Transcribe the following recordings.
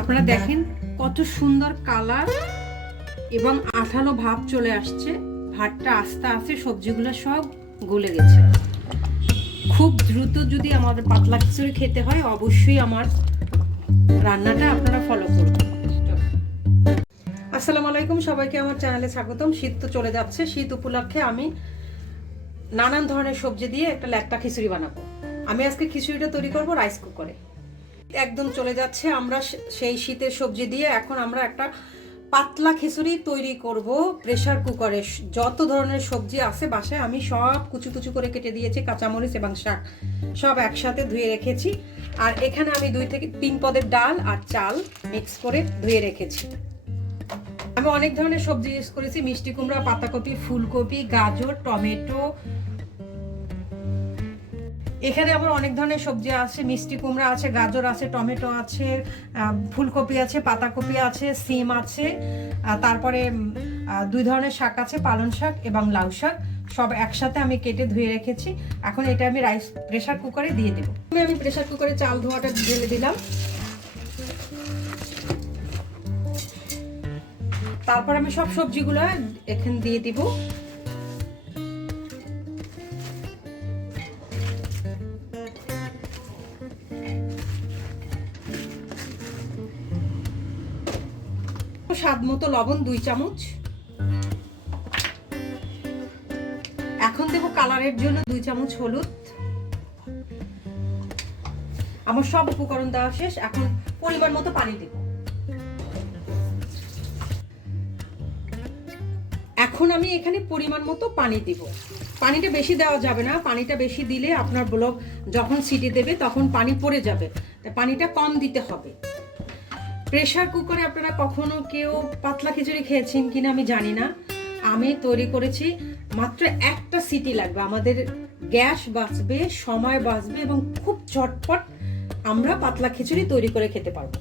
আপনারা দেখেন কত সুন্দর কালার এবং আঠালো ভাব চলে আসছে। ভাতটা আস্তে আস্তে সবজিগুলো সব গলে গেছে। খুব দ্রুত যদি আমাদের পাতলা খিচুড়ি খেতে হয় অবশ্যই আমার রান্নাটা আপনারা ফলো করবেন। আসসালামু আলাইকুম, সবাইকে আমার চ্যানেলে স্বাগতম। শীত তো চলে যাচ্ছে, শীত উপলক্ষে আমি নানান ধরনের সবজি দিয়ে একটা ল্যাট্টা খিচুড়ি বানাবো। আমি আজকে খিচুড়িটা তৈরি করব রাইস কুকারে। একদম চলে যাচ্ছে, আমরা সেই শীতের সবজি দিয়ে এখন আমরা একটা পাতলা খিচুড়ি তৈরি করব প্রেসার কুকারে। যত ধরনের সবজি আছে বাসায় আমি সব কুচু কুচু করে কেটে দিয়েছি, কাঁচামরিচ এবং শাক সব একসাথে ধুয়ে রেখেছি। আর এখানে আমি 2 থেকে 3 পদের ডাল আর চাল মিক্স করে ধুয়ে রেখেছি। আমি অনেক ধরনের সবজি ইউজ করেছি, মিষ্টি কুমড়া, পাতাকপি, ফুলকপি, গাজর, টমেটো। এখানে আবার অনেক ধরনের সবজি আছে, মিষ্টি কুমড়া আছে, গাজর আছে, টমেটো আছে, ফুলকপি আছে, পাতাকপি আছে, সিম আছে, তারপরে 2 ধরনের শাক আছে, পালং শাক এবং লাউ শাক। সব একসাথে আমি কেটে ধুয়ে রেখেছি। এখন এটা আমি রাইস প্রেসার কুকারে দিয়ে দেবো। আমি প্রেসার কুকারে চাল ধোয়াটা ঢেলে দিলাম। তারপর আমি সব সবজিগুলো এখানে দিয়ে দিব। স্বাদ মতো লবণ 2 চামচ। এখন দেব কালারের জন্য 2 চামচ হলুদ। আমার সব উপকরণ দেওয়া শেষ, এখন পরিমাণ মতো পানি দেব। এখন আমি এখানে পরিমাণ মতো পানি দেব। পানিটা বেশি দেওয়া যাবে না, পানিটা বেশি দিলে আপনার ব্লক যখন সিটি দেবে তখন পানি পড়ে যাবে, তাই পানিটা কম দিতে হবে। প্রেসার কুকারে আপনারা কখনো কেউ পাতলা খিচুড়ি খেয়েছেন কিনা আমি জানি না, আমি তৈরি করেছি। মাত্র একটা সিটি লাগবে, আমাদের গ্যাস বাঁচবে, সময় বাঁচবে এবং খুব চটপট আমরা পাতলা খিচুড়ি তৈরি করে খেতে পারবো।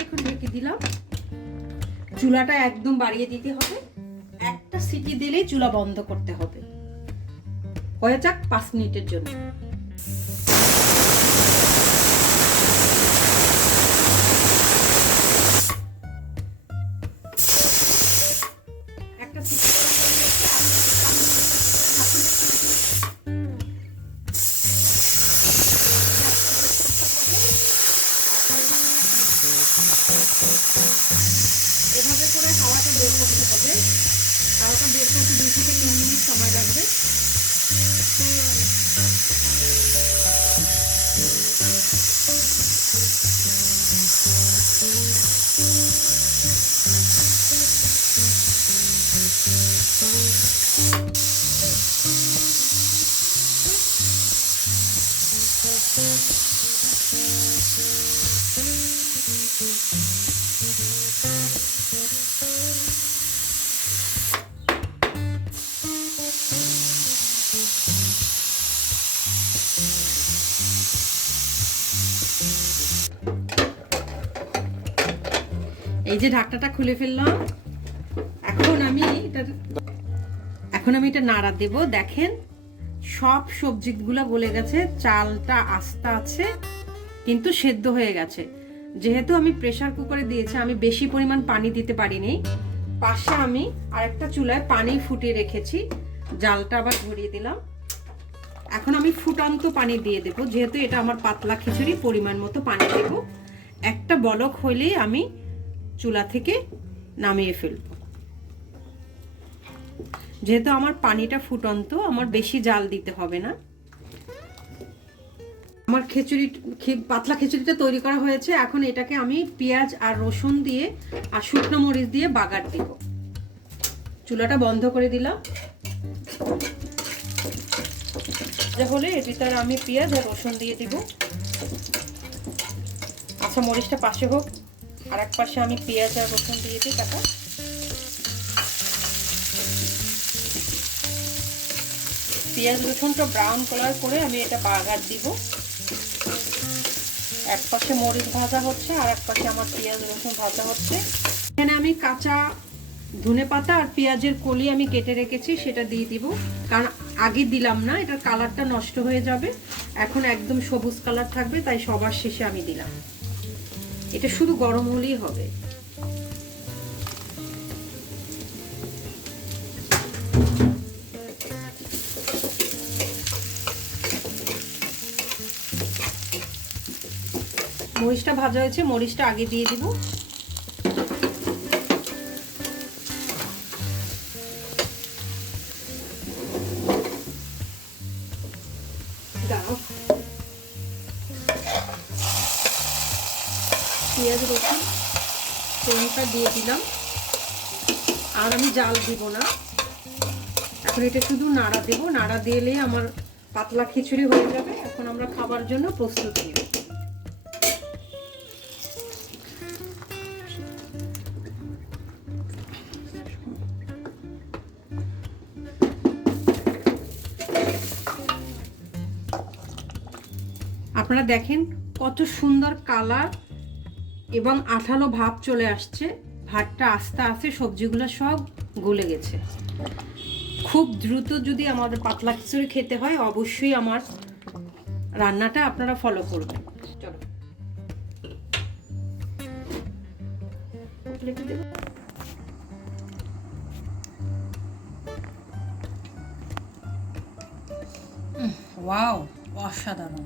এখন ঢেকে দিলাম। চুলাটা একদম বাড়িয়ে দিতে হবে, একটা সিটি দিলেই চুলা বন্ধ করতে হবে। হয়ে যাক 5 মিনিটের জন্য। একটা সিটি এভাবে করে হাওয়াটা বের করতে হবে। হাওয়াটা বের করতে 2 থেকে 3 মিনিট সময় লাগবে। এই যে ঢাকনাটা খুলে ফেললাম। এখন আমি এটা নাড়া দেব। দেখেন সব সবজিগুলো গলে গেছে, চালটা আস্তে আছে কিন্তু সেদ্ধ হয়ে গেছে। যেহেতু আমি প্রেসার কুকারে দিয়েছি, আমি বেশি পরিমাণ পানি দিতে পারিনি। পাশে আমি আরেকটা চুলায় পানি ফুটিয়ে রেখেছি, জালটা আবার ধরিয়ে দিলাম। এখন আমি ফুটন্ত পানি দিয়ে দেব, যেহেতু এটা আমার পাতলা খিচুড়ি, পরিমাণ মতো পানি দেব। একটা বলক হইলেই আমি চুলা থেকে নামিয়ে ফেলব। যেহেতু আমার পানিটা ফুটন্ত, আমার বেশি জাল দিতে হবে না। আমার পাতলা খিচুড়িটা তৈরি করা হয়েছে। এখন এটাকে আমি পেঁয়াজ আর রসুন দিয়ে আর শুকনো মরিচ দিয়ে বাগার দিব। চুলাটা বন্ধ করে দিলাম। হলে এর ভিতরে আমি পেঁয়াজ আর রসুন দিয়ে দিব। আচ্ছা, মরিচটা পাশে হোক, আর এক পাশে আমি পেঁয়াজ আর রসুন দিয়ে দিই কাটা। পেঁয়াজ রসুনটা ব্রাউন কালার করে আমি এটা বাগার দিব। এক পাশে মরিচ ভাজা হচ্ছে আর এক পাশে আমার পেঁয়াজ রসুন ভাজা হচ্ছে। এখানে আমি কাঁচা ধনেপাতা আর পেঁয়াজের কলি আমি কেটে রেখেছি, সেটা দিয়ে দিব, কারণ আগে দিলাম না, এটার কালারটা নষ্ট হয়ে যাবে। এখন একদম সবুজ কালার থাকবে, তাই সবার শেষে আমি দিলাম। এটা শুধু গরম হলেই হবে। মরিচটা ভাজা হয়েছে, মরিচটা আগে দিয়ে দিব। পেঁয়াজ রসুন ফোড়নটা দিয়ে দিলাম, আর আমি জাল দিব না। এখন এটা শুধু নাড়া দেব, নাড়া দিলেই আমার পাতলা খিচুড়ি হয়ে যাবে। এখন আমরা খাবার জন্য প্রস্তুত নিব। আপনারা দেখেন কত সুন্দর কালার এবং আঠালো ভাব চলে আসছে। ভাতটা আস্তে আস্তে সবজিগুলো সব গলে গেছে। খুব দ্রুত যদি আমাদের পাতলা খিচুড়ি খেতে হয়, অবশ্যই আমার রান্নাটা আপনারা ফলো করবেন। চলো ওয়াও, অসাধারণ।